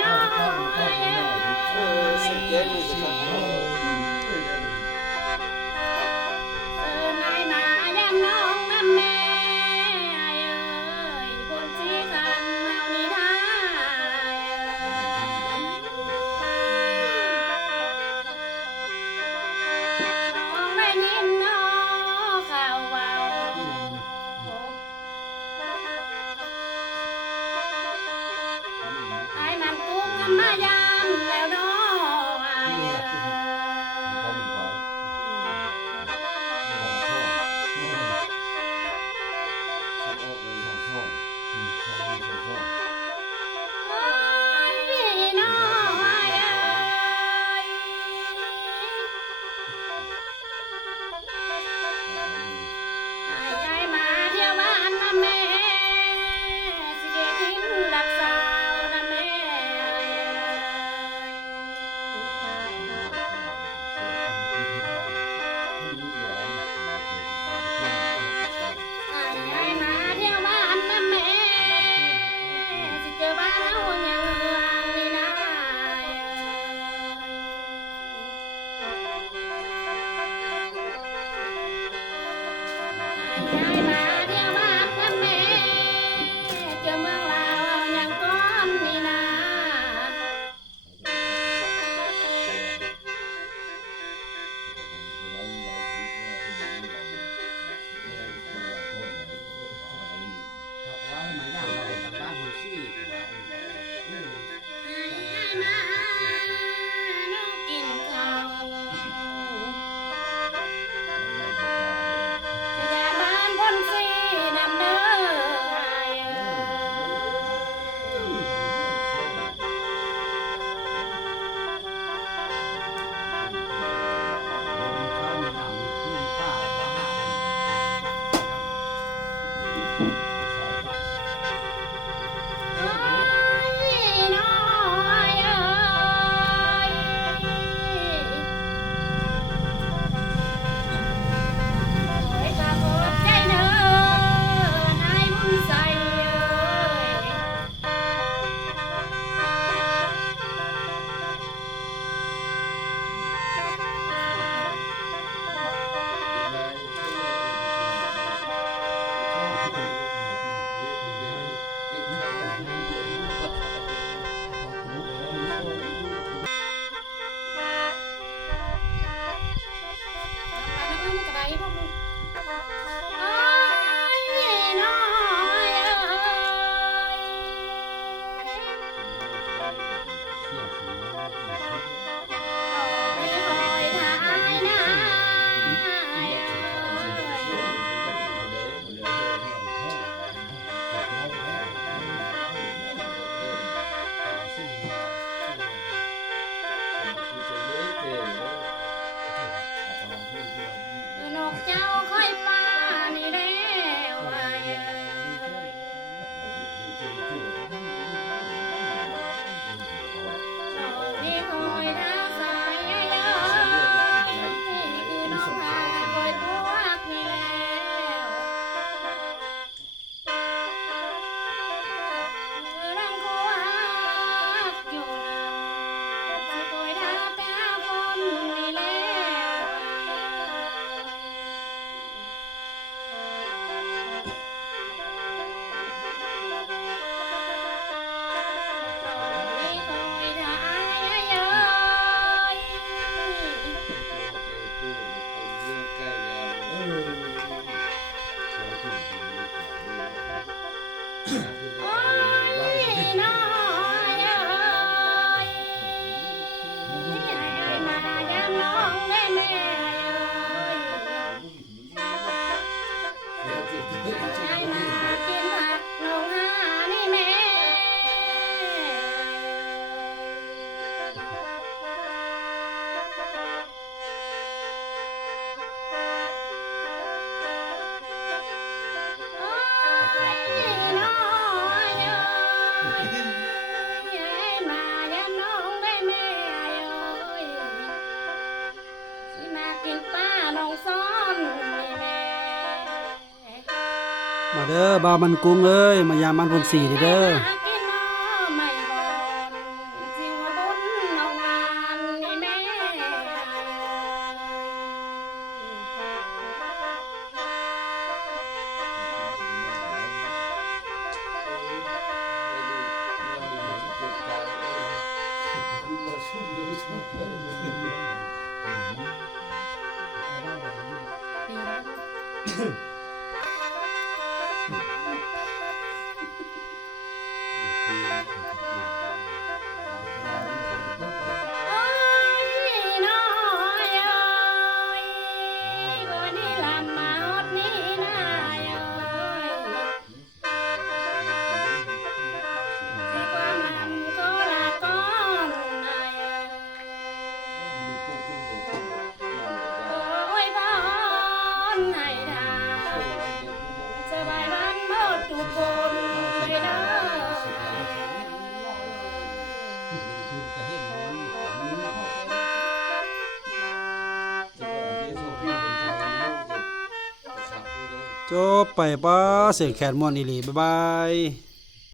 น้อยสุดเจ๊งเลยสิครับนายมายามน้องน้ำแม่บุญชีกันเมานี่ได้น้องได้ยินน้อข่าวเบาไอ้มันกุกกันมายามแล้วน้องไอ้น้อยยายมาเที่ยวบ้านนะแม่สิเกทิ้งรักสาวนะแม่ยายมาเที่ยวบ้านนะแม่สิเจอบ้านเฮาอย่างเมืองนี่นะยายมาเที่ยวบ้านนะแม่เจอเมืองลาวอย่างก้อนนี่นะยายมาน้องกินข้าวจะยาบ้านพ้นสีนำเด้อไอ้น้อยเอ้ยโอ้ยกะขอบใจเด้อนายบุญใส่เอ้ย น้อยเอ้ยคอยทายนานกเจ้าคอยป่านี่แล้วไอ้นี่คอยทางสายเอ้ยคือน้องหาคอยพวกนี่แล้วคือรังควกอยู่คอยทางแต่คนนี่แล้ว นี่คอยทายเอ้ยโอ้ยน้อยเอ้ยนี่ไอ้มายามน้องแม่แม่เอ้ยไอ้มากินผักน้องหานี่แม่โอ้ยน้อยเอ้ย บ่าวมันกุ้งเอ้ยมายามมันพุ่นสีเด้อ กินน้อไม่บอนจิวบุญน้องงานนี่แม่โอ้ยน้อยเอ้ยก็นี่ลำมาฮอดนี่นายเอ้ยสิความลำก็ลาก่อนนายเอ้ย โอ้ยพรให้ทานสบายบ้านหมดทุกคนเลยเด้อ จบไปป้าเสียงแขนม่วนอีหลีบ๊ายบาย